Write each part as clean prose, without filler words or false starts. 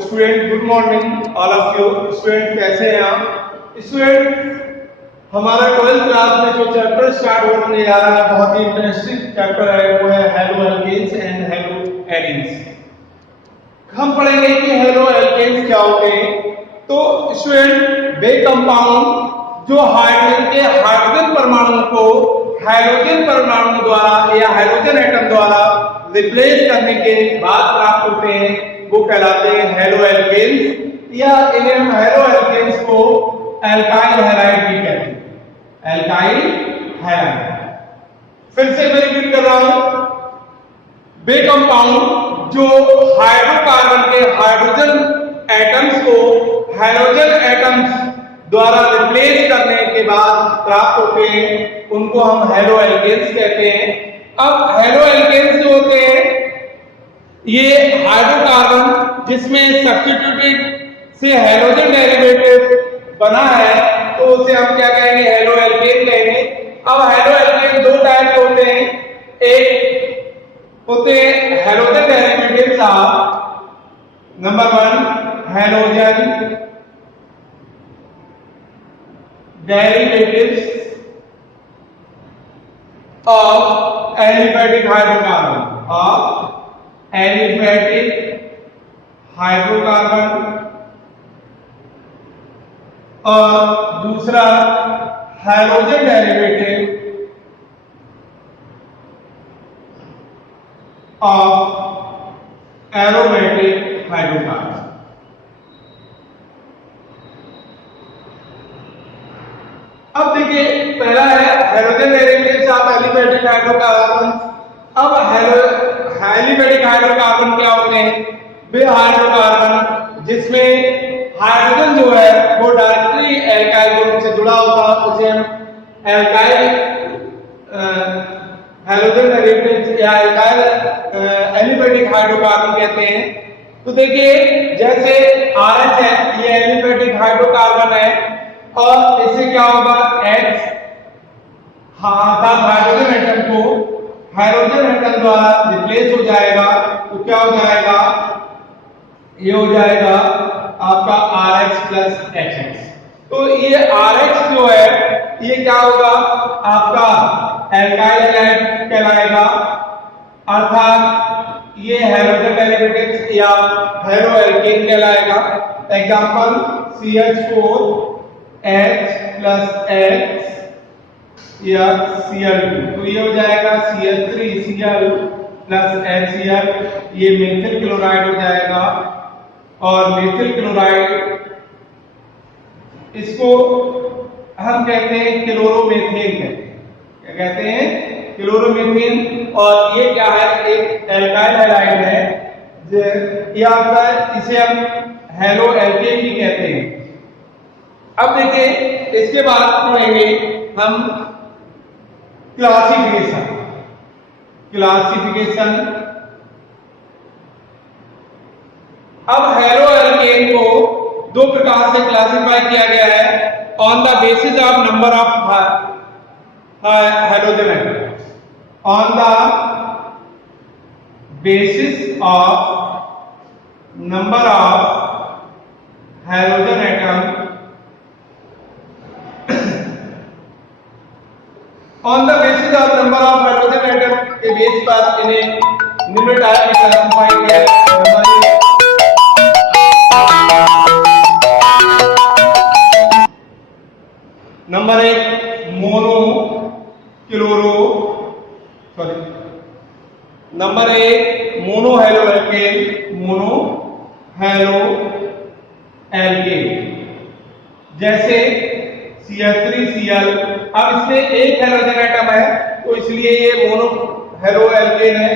Student, good morning all of you. Student कैसे हैं आप? स्टूडेंट, हमारा 12th क्लास में जो चैप्टर स्टार्ट होने जा रहा है बहुत ही इंटरेस्टिंग चैप्टर है, वो है halo alkanes and halo arenes. हम पढ़ेंगे कि हेलो एल्केन्स क्या होते हैं। तो स्टूडेंट, वे कंपाउंड जो हाइड्रोजन के हाइड्रोजन परमाणु को हाइड्रोजन परमाणु द्वारा या हाइड्रोजन एटम द्वारा रिप्लेस करने के बाद प्राप्त होते हैं वो कहलाते हैं हेलो एल्केन्स, या इन्हें हम हेलो एल्केन्स को एल्काइल हैलाइड भी कहते हैं। Alkyl halide. फिर से मैं रिपीट कर रहा हूं, वे कंपाउंड जो हाइड्रोकार्बन के हाइड्रोजन एटम्स को हाइड्रोजन एटम्स द्वारा रिप्लेस करने के बाद प्राप्त होते हैं उनको हम हेलो एल्केन्स कहते हैं। अब हेलो एल्केन्स जो होते हैं ये हाइड्रोकार्बन जिसमें सब्स्टिट्यूटेड से हेलोजन डेरिवेटिव बना है तो उसे हम क्या कहेंगे? हेलो एल्केन कहेंगे। अब हेलो एल्केन दो टाइप के होते हैं, एक होते हैं halogen derivatives of number 1 halogen derivatives of aliphatic hydrocarbon और दूसरा hydrogen derivative of aromatic hydrocarbon. अब देखिए, पहला है hydrogen derivatives of aliphatic hydrocarbon. अब एलिफेटिक हाइड्रोकार्बन क्या होते हैं? वे हाइड्रोकार्बन जिसमें हाइड्रोजन जो है वो डायरेक्टली एल्काइल ग्रुप से जुड़ा होता है उसे हम एल्काइल हाइड्रोजन डेरिवेटिव्स या एल्काइल एलिफेटिक हाइड्रोकार्बन कहते हैं। तो देखिए, जैसे RH है, ये एलिफेटिक हाइड्रोकार्बन है और इससे क्या होगा? H हाइड्रोजन एटम को हाइड्रोजन एटम द्वारा रिप्लेस हो जाएगा तो क्या हो जाएगा? ये हो जाएगा आपका RH प्लस HX। तो ये RH जो है ये क्या होगा? आपका एल्काइल हैलाइड कहलाएगा, अर्थात ये हाइड्रोजन डेरिवेटिव्स या हेलो एल्केन कहलाएगा। Example CH4 H plus X या Cl2, तो ये हो जाएगा CH3Cl प्लस HCl, ये मेथिल क्लोराइड हो जाएगा। और मेथिल क्लोराइड इसको हम कहते हैं क्लोरोमीथेन कहते हैं। क्या कहते हैं? क्लोरोमीथेन। और ये क्या है? एक एल्काइल हैलाइड है, ये आपका, इसे हम हेलो एल्केन भी कहते हैं। अब देखिए, इसके बाद पढ़ेंगे हम क्लासिफिकेशन। अब हेलो एल्केन को दो प्रकार से क्लासिफाई किया गया है on the basis of number of hydrogen atom. On the basis of number of hydrogen atom, on the basis of number of hydrogen atom के बेस पर इन्हें निम्न टाइप में क्लासिफाई किया है। Number 1 mono chloro number 1 mono halo alkane. Mono halo alkane जैसे CH3Cl। अब इसमें एक हाइड्रोजन एटम है तो इसलिए ये मोनो हेलो एल्केन है।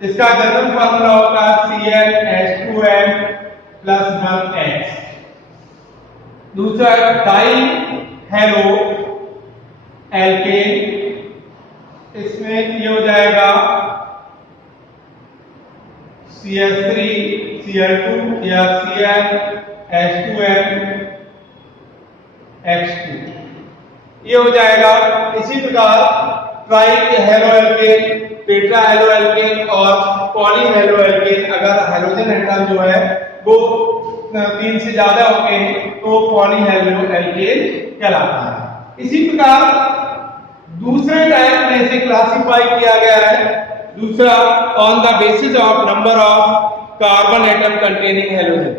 इसका जनरल फार्मूला होगा CnH2n प्लस 1H। दूसरा डाई हेलो एल्केन, इसमें ये हो जाएगा CH3Cl2 या CnH2n X2, ये हो जाएगा। इसी प्रकार try halo alkane tetra halo alkane और पॉली हेलो एल्केन। अगर हेलोजन एटम जो है वो 3 से ज्यादा होते हैं तो पॉली हेलो एल्केन कहलाता है। इसी प्रकार दूसरे टाइप में इसे क्लासिफाई किया गया है। दूसरा, on the basis of number of carbon atom containing halogen.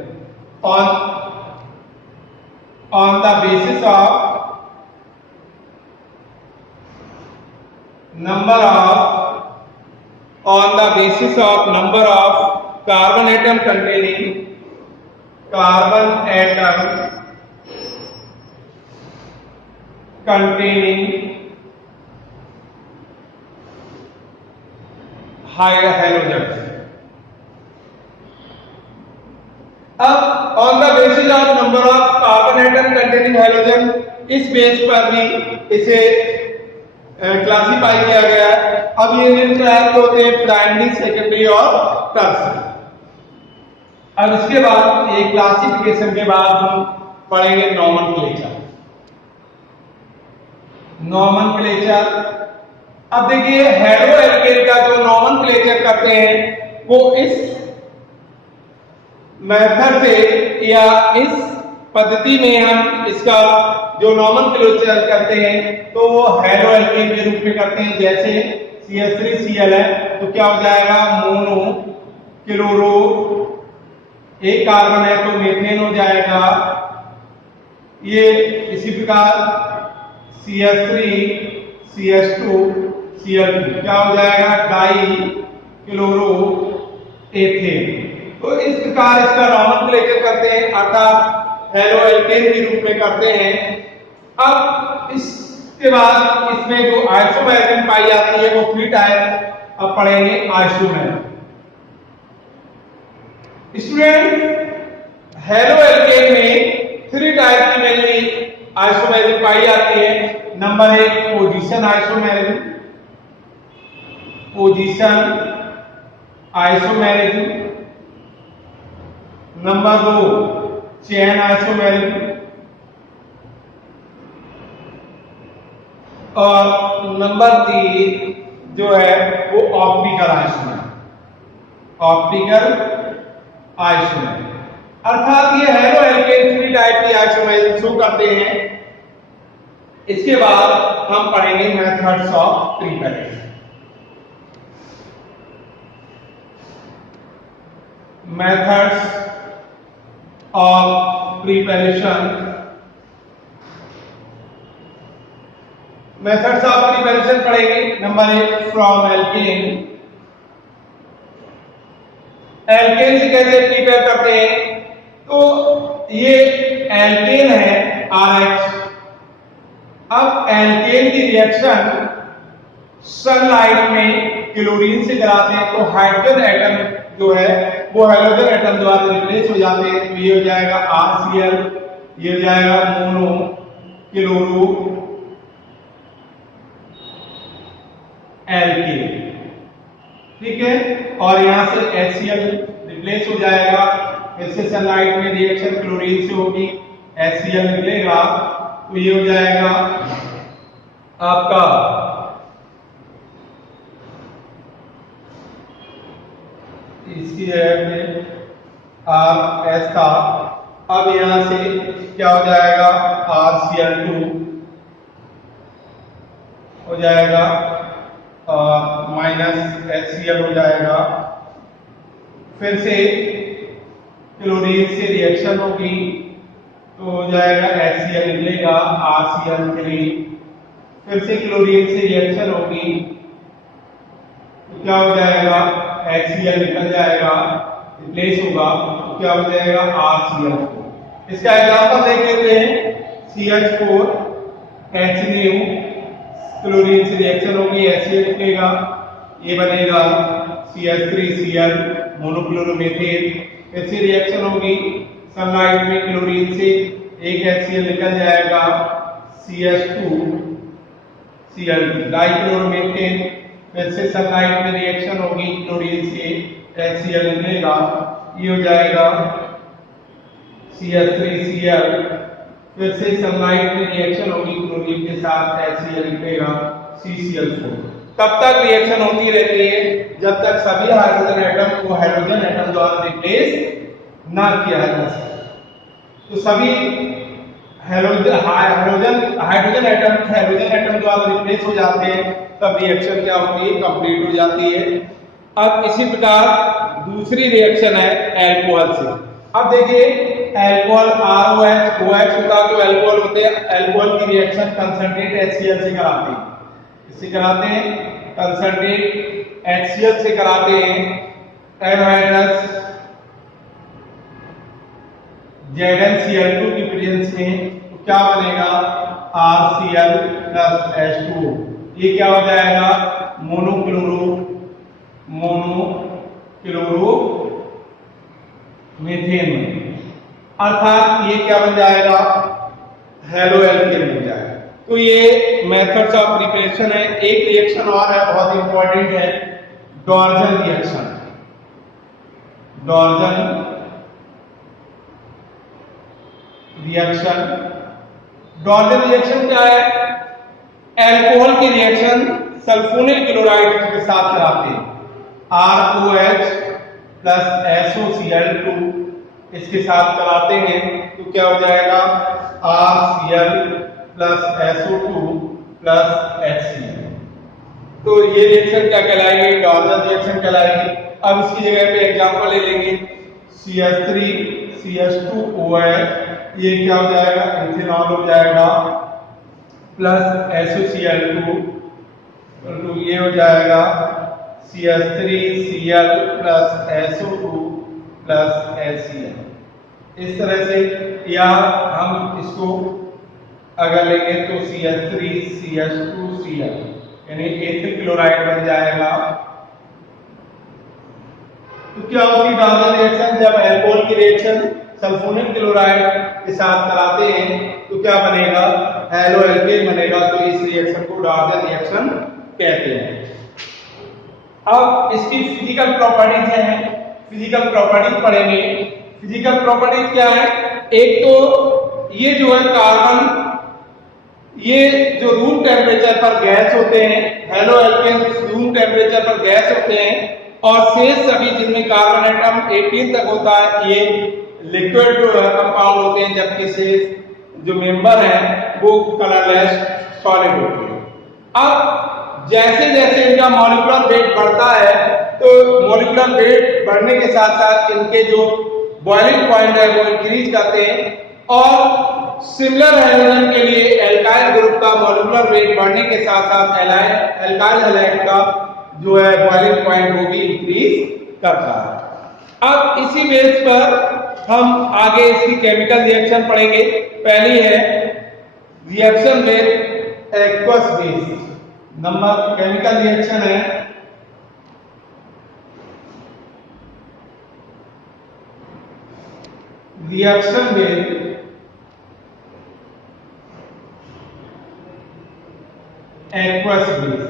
on the basis of number of carbon atom containing higher halogens। अब on the basis of number of carbon atom containing halogen, इस base पर भी इसे classify किया गया है। अब ये निम्न प्रकार के होते हैं प्राइमरी, सेकेंडरी और टर्शियरी। अब इसके बाद ये क्लासिफिकेशन के बाद हम पढ़ेंगे नॉमेनक्लेचर। अब देखिए हेलो एल्केन का जो नॉमेनक्लेचर करते हैं वो इस मेथड से या इस पद्धति में हम इसका जो नॉमेनक्लेचर करते हैं तो वो हेलो एल्केन के रूप में करते हैं। जैसे CH3Cl है तो क्या हो जाएगा, मोनो क्लोरो, एक कार्बन है तो मीथेन हो जाएगा। ये इसी प्रकार CH3 CH2 Cl2 क्या हो जाएगा, डाई क्लोरो एथेन। तो इस प्रकार इसका नॉमेनक्लेचर करते हैं अर्थात हेलो एल्केन के रूप में करते हैं। अब इसके बाद इसमें जो आइसोमेरिक पाई जाती है वो 3 टाइप अब पढ़ेंगे आइसोमेर। स्टूडेंट, हेलो एल्केन में 3 टाइप की मेनली आइसोमेरिक पाई जाती है। Number 1 position isomerism. Number 2 chain isomerism और नंबर 3 जो है वो ऑप्टिकल आइसोमेरिज्म। अर्थात ये हेलो एल्केन 3 टाइप की आइसोमेरिज्म शो करते हैं। इसके बाद हम पढ़ेंगे methods of preparation. Methods of preparation पढ़ेंगे। नंबर 1 फ्रॉम एल्केन से कैसे प्रिपेयर करते हैं, तो ये एल्केन है RH। अब एल्केन की रिएक्शन सनलाइट में क्लोरीन से कराते हैं तो हाइड्रोजन एटम जो है वो हेलोजन एटम द्वारा रिप्लेस हो जाते हैं। तो ये हो जाएगा RCl, ये हो जाएगा मोनो क्लोरो एल्केन, ठीक है। और यहां से HCl रिप्लेस हो जाएगा। फिर से सनलाइट में रिएक्शन क्लोरीन से होगी, HCl निकलेगा तो ये हो जाएगा आपका इसकी RS था। अब यहां से क्या हो जाएगा, RCl2 हो जाएगा माइनस HCl हो जाएगा। फिर से क्लोरीन से रिएक्शन होगी तो हो जाएगा HCl निकलेगा RCl3। फिर से क्लोरीन से रिएक्शन होगी तो क्या हो जाएगा, HCl निकल जाएगा, रिप्लेस होगा तो क्या हो जाएगा RCl4। इसका एग्जांपल देख लेते हैं। CH4 HNu, क्लोरीन से रिएक्शन होगी, HCl निकलेगा, ये बनेगा CH3Cl मोनोक्लोरोमीथेन। फिर से रिएक्शन होगी सनलाइट में क्लोरीन से, एक HCl निकल जाएगा, CH2Cl2 डाइक्लोरोमीथेन। फिर से सनलाइट में रिएक्शन होगी क्लोरीन से, HCl निकलेगा, ये हो जाएगा CH3Cl। फिर से सनलाइट में रिएक्शन होगी क्लोरीन के साथ, HCl निकलेगा, CCl4। तब तक रिएक्शन होती रहती है जब तक सभी हाइड्रोजन एटम को हाइड्रोजन एटम द्वारा रिप्लेस ना किया जा सके। तो सभी हाइड्रोजन एटम द्वारा रिप्लेस हो जाते हैं, तब रिएक्शन क्या होती है, कंप्लीट हो जाती है। अब इसी प्रकार दूसरी रिएक्शन है अल्कोहल से। अब देखिए अल्कोहल ROH OH होता है, तो अल्कोहल होते हैं, अल्कोहल की रिएक्शन कंसंट्रेट HCl से कराते हैं। इससे कराते हैं कंसंट्रेट HCl से कराते हैं एनहाइड्रस ZnCl2 की प्रेजेंस में, तो क्या बनेगा RCl प्लस H2O। ये क्या हो जाएगा मोनोक्लोरो मीथेन, अर्थात ये क्या बन जाएगा हेलो एल्केन बन जाएगा। तो ये मेथड्स ऑफ प्रिपरेशन है। एक रिएक्शन और है बहुत इंपॉर्टेंट है, डॉर्जन रिएक्शन। डॉर्जन रिएक्शन क्या है, अल्कोहल की रिएक्शन सल्फोनिल क्लोराइड के साथ कराते हैं, ROH प्लस SOCl2 इसके साथ कराते हैं, तो क्या हो जाएगा RCl plus SO2 plus HCl। तो ये रिएक्शन क्या कहलाएगी, डॉर्जन रिएक्शन कहलाएगी। अब इसकी जगह पे एग्जांपल ले लेंगे CH3CH2OH, ये क्या हो जाएगा इथेनॉल हो जाएगा, प्लस SOCl2, तो ये हो जाएगा CH3Cl plus SO2 plus HCl। इस तरह से, या हम इसको अगर लेंगे तो CH3CH2Cl यानी एथिल क्लोराइड बन जाएगा। तो क्या होगी डॉर्जन रिएक्शन, जब अल्कोहल की रिएक्शन सल्फोनिल क्लोराइड के साथ कराते हैं तो क्या बनेगा हेलो एल्केन बनेगा। तो इस रिएक्शन को डॉर्जन रिएक्शन कहते हैं। अब इसकी फिजिकल प्रॉपर्टीज क्या है, फिजिकल प्रॉपर्टीज पढ़ेंगे। फिजिकल प्रॉपर्टीज क्या है, एक तो ये जो है कार्बन, ये जो रूम टेम्परेचर पर गैस होते हैं, हेलो एल्केन रूम टेम्परेचर पर गैस होते हैं, और शेष सभी जिनमें कार्बन एटम 18 तक होता है ये लिक्विड कंपाउंड होते हैं, जबकि शेष जो मेंबर हैं वो कलरलेस सॉलिड होते हैं। अब जैसे जैसे इनका मॉलिक्यूलर वेट बढ़ता है, तो मॉलिक्यूलर वेट बढ़ने के साथ साथ इनके जो बॉइलिंग पॉइंट है वो इंक्रीज करते हैं, और सिमिलर हाइड्रोजन के लिए एल्काइल ग्रुप का मॉलिक्यूलर वेट बढ़ने के साथ साथ एल्काइल हैलाइड का जो है बॉइलिंग पॉइंट वो भी इंक्रीज करता है। अब इसी बेस पर हम आगे इसकी केमिकल रिएक्शन पढ़ेंगे। पहली है reaction with aqueous base. Number chemical reaction है reaction with aqueous base.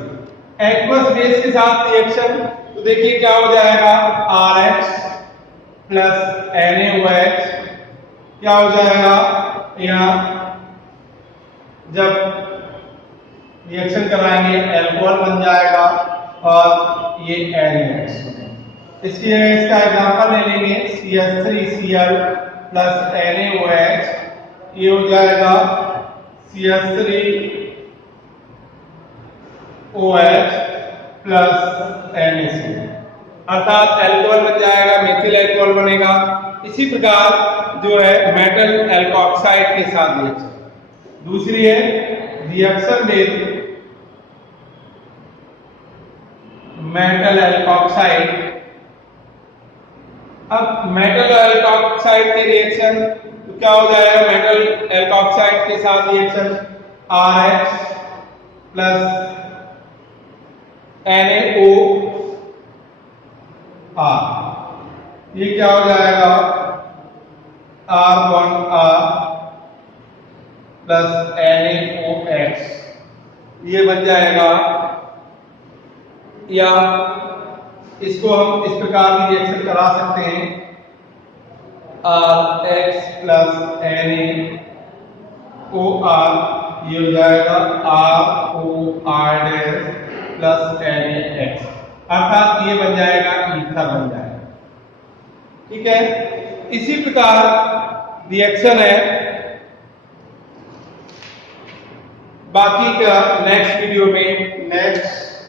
Aqueous base के साथ रिएक्शन, तो देखिए क्या हो जाएगा RH प्लस NaOH, क्या हो जाएगा यहाँ जब रिएक्शन कराएंगे अल्कोहल बन जाएगा और ये NaOH। इसकी जगह इसका एग्जांपल ले लेंगे CH3Cl प्लस NaOH, ये हो जाएगा CH3OH प्लस NaCl, अर्थात अल्कोहल बन जाएगा, मेथिल अल्कोहल बनेगा। इसी प्रकार जो है मेटल एल्कोऑक्साइड के साथ रिएक्शन। दूसरी है रिएक्शन विद मेटल एल्कोऑक्साइड। अब मेटल एल्कोऑक्साइड की रिएक्शन तो क्या हो जाएगा, मेटल एल्कोऑक्साइड के साथ रिएक्शन RH प्लस NaOR, ये क्या हो जाएगा R1R प्लस NaOH, ये बन जाएगा। या इसको हम इस प्रकार की रिएक्शन करा सकते हैं RH प्लस NaOR, ये हो जाएगा ROR प्लस NaX, अर्थात ये बन जाएगा ईथर बन जाएगा। ठीक है, इसी प्रकार रिएक्शन है, बाकी का नेक्स्ट वीडियो में नेक्स्ट